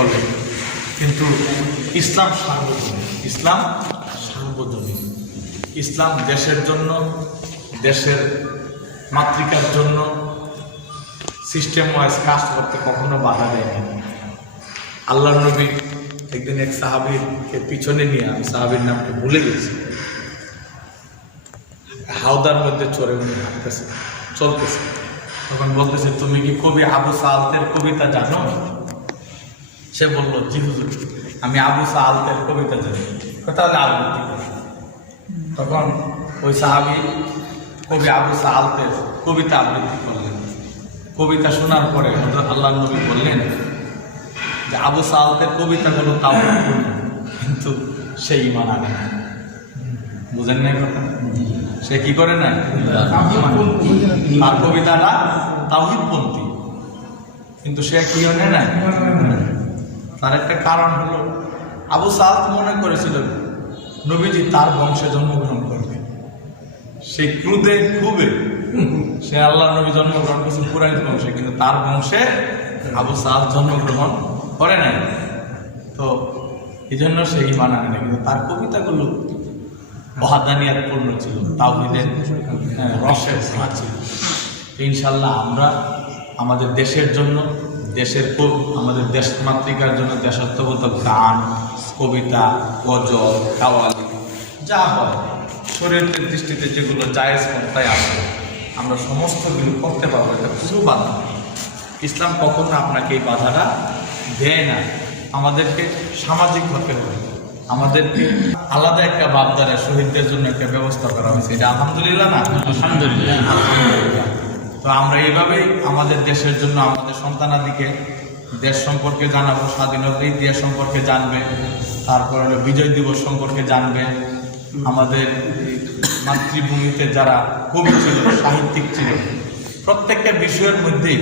চলে, কিন্তু ইসলাম সার্বজনীন। ইসলাম সার্বজনীন। ইসলাম দেশের জন্য, দেশের মাতৃকার জন্য সিস্টেম ওয়াইজ কাজ করতে কখনো বাধা দেয়নি। আল্লাহর নবী একদিন এক সাহাবীকে পিছনে নিয়ে, আমি সাহাবীর নামটা ভুলে গেছি, হাওদার মধ্যে চড়ে উনি হাঁটতেছে, চলতেছে। তখন বলতেছে, তুমি কি কবি আবু সাআলতের কবিতা জানো? সে বলল, জি হুজুর, আমি আবু সাআলতের কবিতা জানি। তাহলে আবৃত্তি করি। তখন ওই সাহাবী কবি আবু সাআলতের কবিতা আবৃত্তি করলেন। কবিতা শোনার পরে হযরত আল্লাহর নবী বললেন যে আবু সাআলতের কবিতাগুলো তাও কিন্তু সে ঈমান আনে না। বুঝেন নাই কথা? সে কি করে না? তার কবিতাটা তাওহীদপন্থী, কিন্তু সে কি জানে না। তার একটা কারণ হলো, আবু সাআলত মনে করেছিল নবীজি তার বংশে জন্মগ্রহণ করবে। সেই ক্রুদে খুবে সে আল্লাহ নবী জন্মগ্রহণ করেছেন কুরাইশ বংশে, কিন্তু তার বংশে আবু সাআলত জন্মগ্রহণ করে নাই। তো এই জন্য সে ঈমান আনে না, কিন্তু তার কবিতাগুলো ওয়াহদানিয়াত পূর্ণ ছিল, তাওহীদের রসের ছোঁয়া ছিল। ইনশাল্লাহ আমরা আমাদের দেশের জন্য, আমাদের দেশ মাতৃকার জন্য দেশাত্মবোধক গান, কবিতা, গজল, কাওয়ালি যা হয় শরীয়তের দৃষ্টিতে যেগুলো জায়েজ পন্থায় আছে, আমরা সমস্তগুলো করতে পারবো। এটা কোনো বাধা নেই। ইসলাম কখনো আপনাকে এই বাধাটা দেয় না। আমাদেরকে সামাজিক হতে হবে, আমাদেরকে আলাদা একটা ভাবধারা শহীদদের জন্য একটা ব্যবস্থা করা হয়েছে। এটা আলহামদুলিল্লাহ না? আলহামদুলিল্লাহ। তো আমরা এইভাবেই আমাদের দেশের জন্য আমাদের সন্তানাদিকে দেশ সম্পর্কে জানাবো, স্বাধীনতা ইতিহাস সম্পর্কে জানবে, তারপর হলো বিজয় দিবস সম্পর্কে জানবে, আমাদের মাতৃভূমিতে যারা কবি ছিল, সাহিত্যিক ছিল, প্রত্যেকটা বিষয়ের মধ্যেই